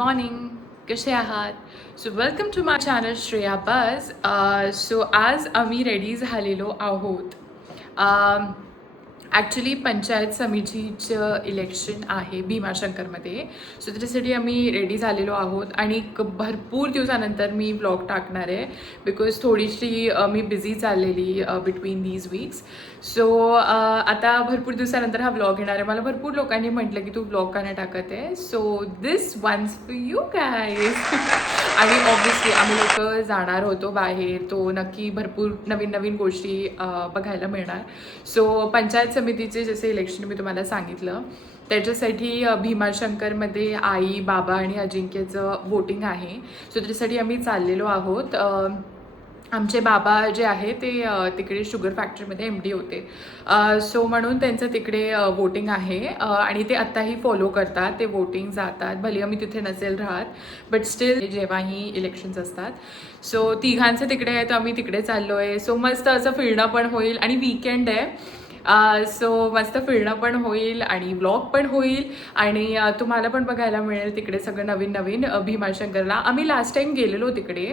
Morning, कसे आहात? So welcome to my channel Shreya बस. सो आज आम्ही रेडी झालेलो आहोत. ॲक्च्युली पंचायत समितीचं इलेक्शन आहे भीमाशंकरमध्ये. सो त्याच्यासाठी आम्ही रेडी झालेलो आहोत आणि भरपूर दिवसानंतर मी व्लॉग टाकणार आहे बिकॉज थोडीशी मी बिझी चाललेली बिटवीन दीज वीक्स. सो आता भरपूर दिवसानंतर हा व्लॉग येणार आहे. मला भरपूर लोकांनी म्हटलं की तू व्लॉग का नाही टाकत आहे. So this once for you guys. आणि ऑब्व्हियसली आम्ही लोक जाणार होतो बाहेर, तो नक्की भरपूर नवीन नवीन गोष्टी बघायला मिळणार. सो पंचायत समितीचे जसे इलेक्शन मी तुम्हाला सांगितलं त्याच्यासाठी भीमाशंकरमध्ये आई, बाबा आणि अजिंक्यचं वोटिंग आहे. सो त्याच्यासाठी आम्ही चाललेलो आहोत. आमचे बाबा जे आहे ते तिकडे शुगर फॅक्टरीमध्ये MD होते. सो म्हणून त्यांचं तिकडे वोटिंग आहे आणि ते आत्ताही फॉलो करतात, ते वोटिंग जातात. भले आम्ही तिथे नसेल राहत बट स्टील जेव्हाही इलेक्शन्स असतात. सो तिघांचं तिकडे आहे तर आम्ही तिकडे चाललो आहे. सो मस्त असं फिरणं पण होईल आणि वीकेंड आहे. सो मस्त फिरणं पण होईल आणि व्लॉग पण होईल आणि तुम्हाला पण बघायला मिळेल तिकडे सगळं नवीन नवीन भीमाशंकरला. आम्ही लास्ट टाईम गेलेलो तिकडे,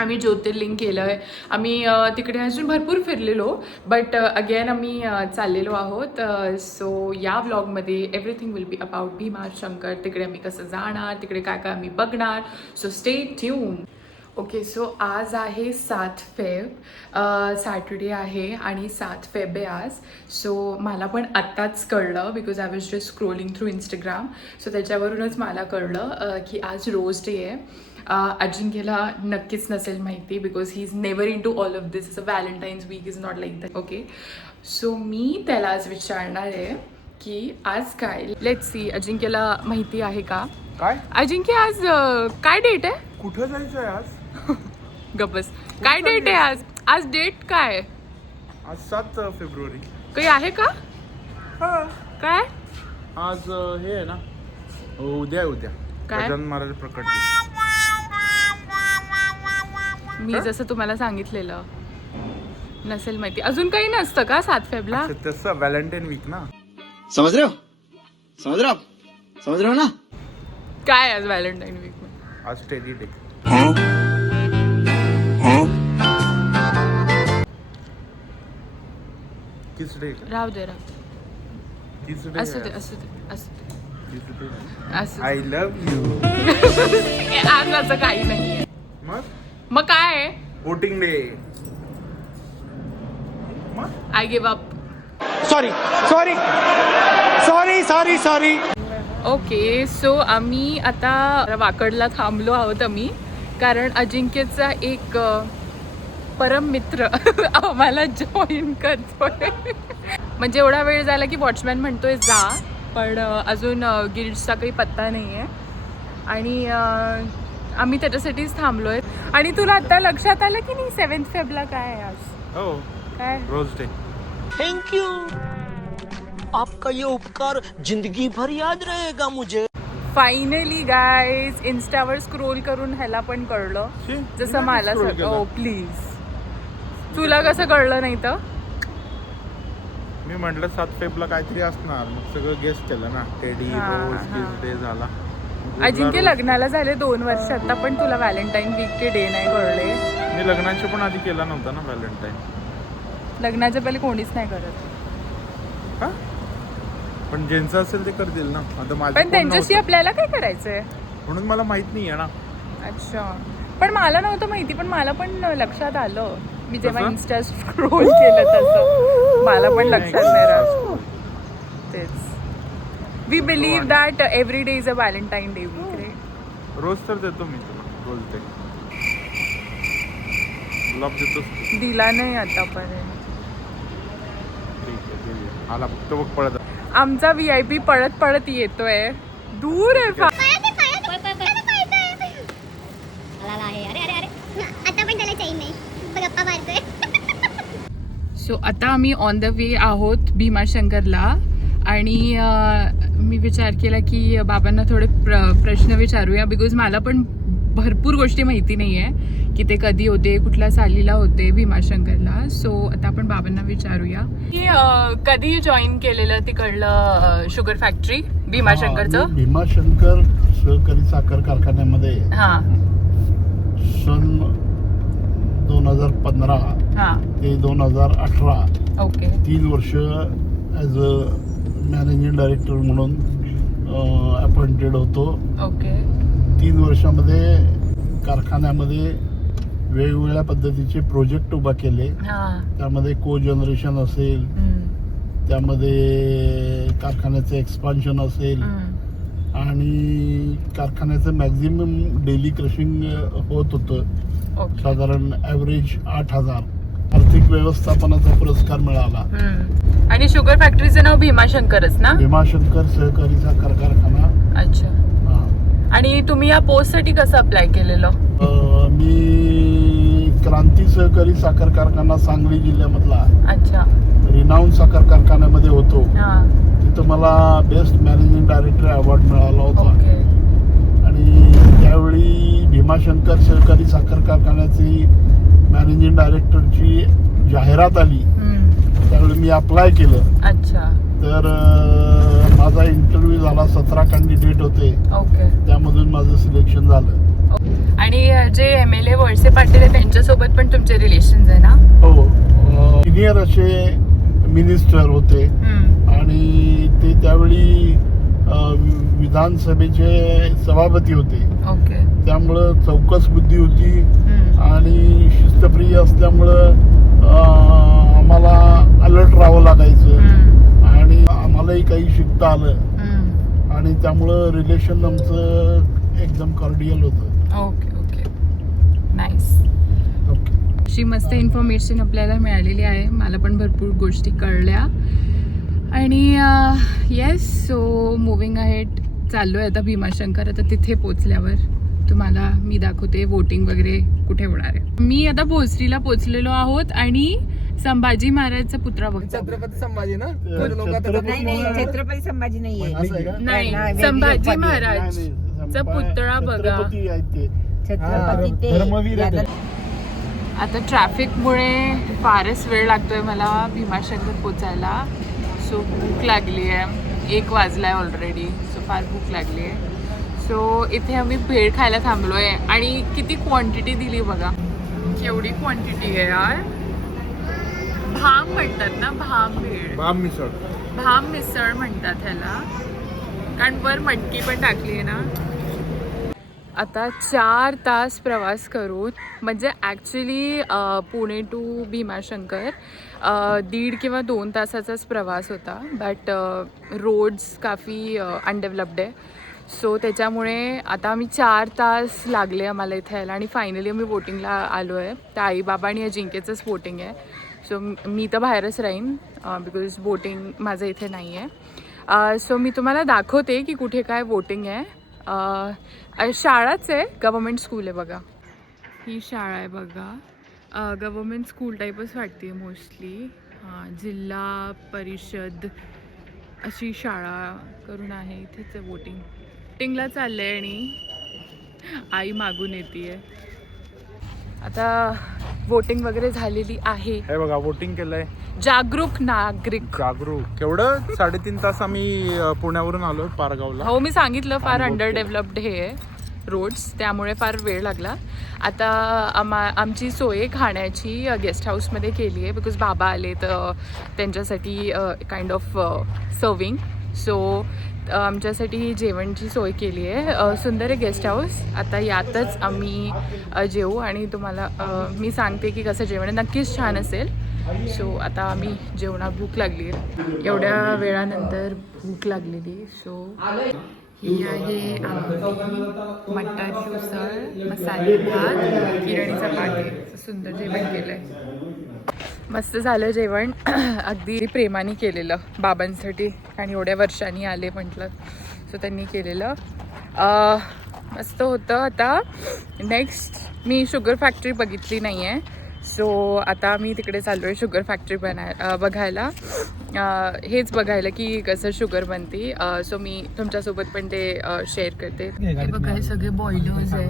आम्ही ज्योतिर्लिंग केलं आहे, आम्ही तिकडे अजून भरपूर फिरलेलो बट अगेन आम्ही चाललेलो आहोत. सो या व्लॉगमध्ये everything will be about Bhimashankar. तिकडे आम्ही कसं जाणार, तिकडे काय काय आम्ही बघणार. So stay tuned. Okay, so आज आहे 7 फेब, सॅटर्डे आहे आणि 7 फेब आहे आज. सो मला पण आत्ताच कळलं because I was just scrolling through Instagram. So त्याच्यावरूनच मला कळलं की आज रोज डे आहे. अजिंक्यला नक्कीच नसेल माहिती because he is never into all of this. Valentine's week is not like that. Okay, so मी त्याला आज विचारणार आहे की आज काय. लेट्स सी अजिंक्यला माहिती आहे का. काय अजिंक्य आज काय डेट आहे? कुठं जायचं आहे आज? गप्पस, काय डेट आहे आज? आज डेट काय? आज 7 फेब्रुवारी. काही आहे का? हा, काय आज हे आहे ना, उद्या काय? गजानन महाराज प्रकट. मी जसं तुम्हाला सांगितलेलं नसेल माहिती. अजून काही नसतं का 7 फेबला? तसं व्हॅलेंटाईन वीक ना. समझ रहे हो ना. काय आज व्हॅलेंटाईन वीक? आज टेडी डे. किस डे? राहू दे किस डे? असू दे असू दे असू दे असू आय लव्ह यू. दे. आज असं काही नाहीये. मग काय आहे? Voting day. I give up. Sorry. Okay, so आम्ही आता वाकडला थांबलो आहोत आम्ही, कारण अजिंक्यचा एक परम मित्र आम्हाला जॉईन करतोय. म्हणजे एवढा वेळ झाला की वॉचमॅन म्हणतोय जा, पण अजून गिल्डचा काही पत्ता नाही आहे आणि आम्ही त्याच्यासाठीच थांबलो आहे. आणि तुला आता लक्षात आलं की नाही 7 फेबला काय आहे आज? हो, काय? Rose day. थैंक यू, आपका ये उपकार जिंदगी भर याद रहेगा मुझे. फायनली गाईज, इन्स्टावर स्क्रोल करून ह्याला पण कळलं जसं मला. ओ प्लीज, तुला कसं कळलं नाही तर? मी म्हटलं 7 फेबला काहीतरी असणार, मग सगळं गेस केलं ना. टेडी, रोज, किस डे झाला. अजिंक्य लग्नाला झाले 2 वर्ष आता, पण तुला व्हॅलेंटाईन वीक के डे नाही कळले. मी लग्नाच्या पण आधी केला नव्हता ना व्हॅलेंटाईन. लग्नाच्या पहिले कोणीच नाही करत. हा, पण ज्यांचं असेल ते करतील ना. आता माझं पण त्यांच्याशी आपल्याला काय करायचंय म्हणून मला माहित नाही आहे ना. अच्छा, पण मला नव्हतं माहिती, पण मला पण लक्षात आलं मी जेव्हा कसं? इन्स्टा स्क्रोल केलं तसं मला पण लक्षात नाही राहत. तेच, we believe that every day is a Valentine day week रे. रोज तर देतो मी तुला, रोज डे. गुलाब देतो. दिला नाही आतापर्यंत. ठीक आहे, देऊया. आला फक्त बघ पळत. आमचा VIP पळत येतोय. दूर आहे फार. सो आता आम्ही ऑन द वे आहोत भीमाशंकरला आणि मी विचार केला की बाबांना थोडे प्रश्न विचारूया बिकॉज मला पण भरपूर गोष्टी माहिती नाही आहे की ते कधी होते, कुठल्या सालीला होते भीमाशंकरला. सो आता आपण बाबांना विचारूया की कधी जॉईन केलेलं तिकडलं शुगर फॅक्टरी भीमाशंकरचं. भीमाशंकर सहकारी साखर कारखान्यामध्ये हां सन 2015 हां ते 2018 ओके 3 वर्ष ॲज अ मॅनेजिंग डायरेक्टर म्हणून अपॉइंटेड होतो. ओके 3 वर्षामध्ये कारखान्यामध्ये वेगवेगळ्या पद्धतीचे प्रोजेक्ट उभा केले. हां त्यामध्ये को जनरेशन असेल, त्यामध्ये कारखान्याचं एक्सपान्शन असेल आणि कारखान्याचं मॅक्झिमम डेली क्रशिंग होत होतं. ओके साधारण ॲव्हरेज 8,000. आर्थिक व्यवस्थापनाचा पुरस्कार मिळाला. आणि शुगर फॅक्टरीचं नाव भीमाशंकरच ना. भीमाशंकर सहकारी साखर कारखाना. अच्छा. हा. आणि तुम्ही या पोस्ट साठी कसं अप्लाय केलेलं? मी क्रांती सहकारी साखर कारखाना सांगली जिल्ह्यामधला अच्छा. रिनाऊन साखर कारखान्यामध्ये होतो. हां तिथं मला बेस्ट मॅनेजिंग डायरेक्टर अवॉर्ड मिळाला होता. ओके. आणि त्यावेळी भीमाशंकर सहकारी साखर कारखान्याची मॅनेजिंग डायरेक्टरची जाहिरात आली. त्यावेळी मी अप्लाय केलं. अच्छा. तर माझा इंटरव्ह्यू झाला. 17 कॅन्डिडेट होते. ओके. त्यामधून माझं सिलेक्शन झालं. आणि जे MLA वळसे पाटील आहे त्यांच्यासोबत पण तुमचे रिलेशन्स आहे ना? हो. सिनियर असे मिनिस्टर होते आणि ते त्यावेळी विधानसभेचे सभापती होते. ओके. त्यामुळं चौकस बुद्धी होती आणि शिस्तप्रिय असल्यामुळं आम्हाला अलर्ट राहावं लागायचं आणि आम्हालाही काही शिकता आलं आणि त्यामुळं रिलेशन आमचं एकदम कॉर्डियल होतं. Okay okay nice. ओके. अशी मस्त इन्फॉर्मेशन आपल्याला मिळालेली आहे. मला पण भरपूर गोष्टी कळल्या आणि येस. सो मुव्हिंग अहेड चाललो आहे आता भीमाशंकर. आता तिथे पोचल्यावर तुम्हाला मी दाखवते वोटिंग वगैरे कुठे होणार आहे. मी आता भोसरीला पोचलेलो आहोत आणि संभाजी महाराजचा पुतळा बघतो. छत्रपती संभाजी ना? नाही छत्रपती संभाजी नाहीये. नाही संभाजी महाराजचा पुतळा बघा. छत्रपती ते धर्मवीर आहे ते. आता ट्रॅफिकमुळे फारच वेळ लागतोय मला भीमाशंकर पोचायला. सो भूक लागली आहे. 1 वाजलाय ऑलरेडी. सो फार भूक लागली आहे. सो इथे आम्ही भेळ खायला थांबलोय आणि किती क्वांटिटी दिली बघा. केवढी क्वांटिटी आहे यार. भाम म्हणतात ना, भाम भेळ. भाम मिसळ. भाम मिसळ म्हणतात ह्याला, कारण वर मटकी पण टाकली आहे ना. आता 4 तास प्रवास करून, म्हणजे ॲक्च्युली पुणे टू भीमाशंकर 1.5 किंवा 2 तासाचाच प्रवास होता. बट रोड्स काफी अनडेव्हलप्ड आहे. सो त्याच्यामुळे आता आम्ही 4 तास लागले आम्हाला इथे यायला आणि फायनली आम्ही वोटिंगला आलो आहे. तर आईबाबा आणि अजिंक्यचंच वोटिंग आहे. सो मी तर बाहेरच राहीन बिकॉज वोटिंग माझं इथे नाही आहे. सो मी तुम्हाला दाखवते की कुठे काय वोटिंग आहे. शाळाच आहे, गव्हर्मेंट स्कूल आहे बघा. ही शाळा आहे बघा. गव्हर्मेंट स्कूल टाईपच वाटते मोस्टली. जिल्हा परिषद अशी शाळा करून आहे. इथेच आहे वोटिंग. वोटिंगला चाललं आहे आणि आई मागून येते आहे. आता वोटिंग वगैरे झालेली आहे. हे बघा वोटिंग केलंय. जागरूक नागरिक. जागरूक. केवढं 3.5 तास आम्ही पुण्यावरून आलो पारगावला. हो मी सांगितलं फार अंडर डेव्हलप्ड हे आहे रोड्स, त्यामुळे फार वेळ लागला. आता आमची सोय खाण्याची गेस्ट हाऊसमध्ये केली आहे बिकॉज बाबा आले तर त्यांच्यासाठी काइंड ऑफ सर्विंग. सो आमच्यासाठी जेवणची सोय केली आहे. सुंदर आहे गेस्ट हाऊस. आता यातच आम्ही जेवू आणि तुम्हाला मी सांगते की कसं जेवण आहे. नक्कीच छान असेल. सो आता आम्ही जेवणात भूक लागली आहे. एवढ्या वेळानंतर भूक लागलेली. सो ही आहे आमटी, मटारी उसळ, मसाले भात, किरणी चपाती. सुंदर जेवण केलं आहे. मस्त झालं जेवण. अगदी प्रेमाने केलेलं बाबांसाठी आणि एवढ्या वर्षांनी आले म्हटलं सो त्यांनी केलेलं. मस्त होतं. आता नेक्स्ट मी शुगर फॅक्टरी बघितली नाही आहे सो आता मी तिकडे चाललो आहे शुगर फॅक्टरी बघायला, हेच बघायला की कसं शुगर बनते. सो मी तुमच्यासोबत पण ते शेअर करते. हे बघा हे सगळे बॉयलर्स आहे,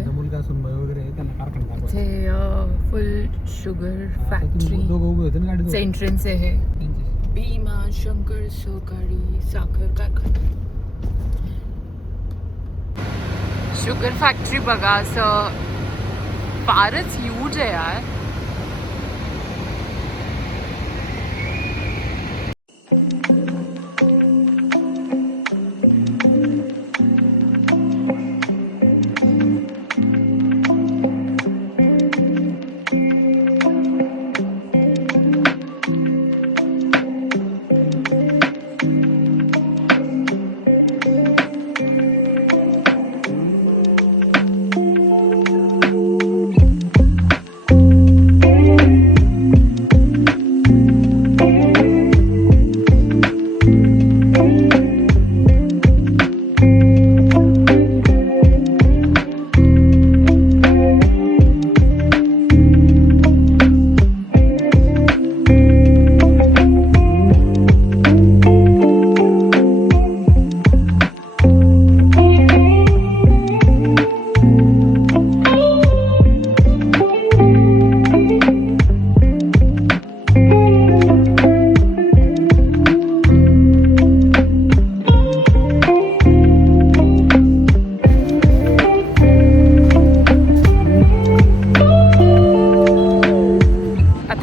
ते फुल शुगर फॅक्टरी एंट्रन्स आहे. भीमाशंकर सहकारी साखर कारखाना. शुगर फॅक्टरी बघा, असं फारच ह्यूज आहे यार.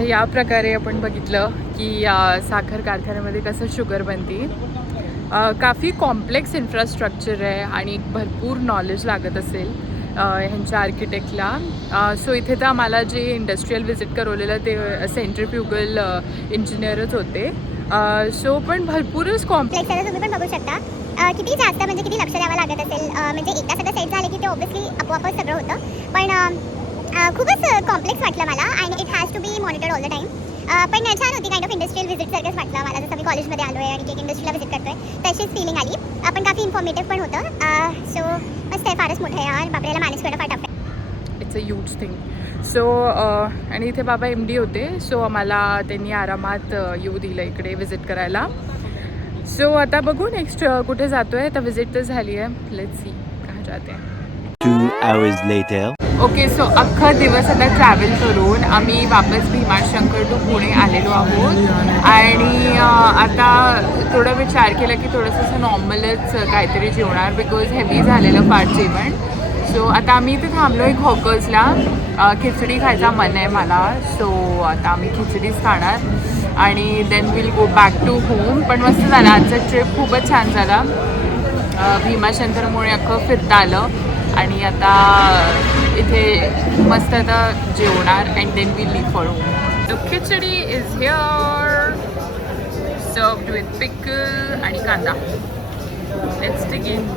या प्रकारे आपण बघितलं की साखर कारखान्यामध्ये कसं शुगर बनते. काफ़ी कॉम्प्लेक्स इन्फ्रास्ट्रक्चर आहे आणि भरपूर नॉलेज लागत असेल ह्यांच्या आर्किटेक्टला. सो इथे तर आम्हाला जे इंडस्ट्रियल व्हिजिट करवलेलं ते सेंट्रिफ्युगल इंजिनियरच होते. सो पण भरपूरच कॉम्प्लेक्स आहे. तुम्ही पण बघू शकता किती जास्त म्हणजे किती लक्ष द्यावं लागत असेल. म्हणजे एकदा सगळं सेट झालं की ते ऑब्व्हियसली आपोआपच सगळं होतं, पण खूपच कॉम्प्लेक्स वाटलं मला and it has to be monitored all the time. पण छान होती, काइंड ऑफ इंडस्ट्रियल व्हिजिट सारखंच वाटलं मला. जसं मी कॉलेजमध्ये आलो आहे आणि केक इंडस्ट्रीला व्हिजिट करतोय तशीच फिलिंग आली. पण काफी इन्फॉर्मेटिव्ह पण होतं. सो मस्त आहे, फारच मोठं आहे यार. बापऱ्याला मॅनेज करणं फार टफ आहे. It's a huge thing. So आणि इथे बाबा MD होते. सो आम्हाला त्यांनी आरामात येऊ दिलं इकडे व्हिजिट करायला. सो आता बघू नेक्स्ट कुठे जातो आहे. आता व्हिजिट तर झाली आहे, लेट्स सी कहाँ जाते हैं. 2 hours later. ओके, सो अख्खा दिवस आता ट्रॅव्हल करून आम्ही वापस भीमाशंकर टू पुणे आलेलो आहोत. आणि आता थोडं विचार केला की थोडंसं असं नॉर्मलच काहीतरी जेवणार, बिकॉज हेवी झालेलं फार जेवण. सो आता आम्ही इथे थांबलो आहे हॉकर्सला. खिचडी खायचा मन आहे मला. सो आता आम्ही खिचडीच खाणार आणि then will go back to home. पण मस्त झालं आजचा ट्रिप, खूपच छान झाला. भीमाशंकरमुळे अख्खं फिरता आलं आणि आता इथे मस्त आता जेवणार and then we leave for home. The khichdi is here, served with pickle आणि कांदा. Let's take in.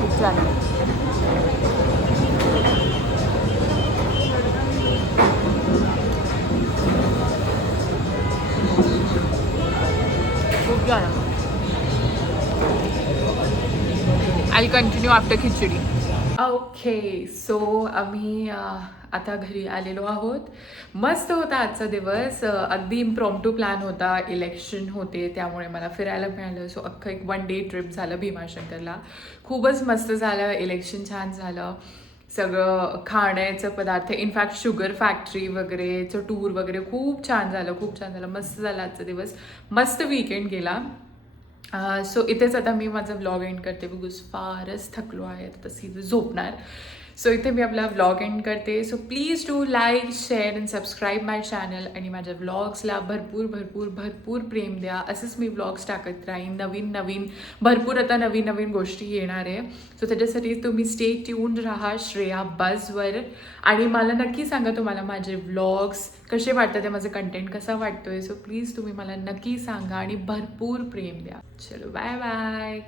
खूप छान. I'll continue after khichdi. Okay, so आम्ही आता घरी आलेलो आहोत. मस्त होता आजचा दिवस. अगदी इम्प्रॉम्प्टू प्लॅन होता. इलेक्शन होते त्यामुळे मला फिरायला मिळालं. सो अख्खं एक 1 डे ट्रिप झालं भीमाशंकरला. खूपच मस्त झालं. इलेक्शन छान झालं. सगळं खाण्याचं पदार्थ, इनफॅक्ट शुगर फॅक्टरी वगैरेचं टूर वगैरे खूप छान झालं, खूप छान झालं. मस्त झालं आजचा दिवस. मस्त वीकेंड गेला. सो इथेच आता मी माझा व्लॉग एंड करते, बिकॉज फारच थकलो आहे. आता सीधं झोपणार. सो इथे मी आपला व्लॉग एंड करते. So please do like, share and subscribe my channel. आणि माझ्या व्लॉग्सला भरपूर भरपूर भरपूर प्रेम द्या. असंच मी व्लॉग्स टाकत राहीन. नवीन भरपूर आता नवीन गोष्टी येणार आहे. सो त्याच्यासाठी तुम्ही स्टे ट्यून्ड राहा श्रेया बजवर. आणि मला नक्की सांगा तुम्हाला माझे व्लॉग्स कसे वाटतात, ते माझं कंटेंट कसा वाटतोय. सो प्लीज तुम्ही मला नक्की सांगा आणि भरपूर प्रेम द्या. चलो बाय बाय.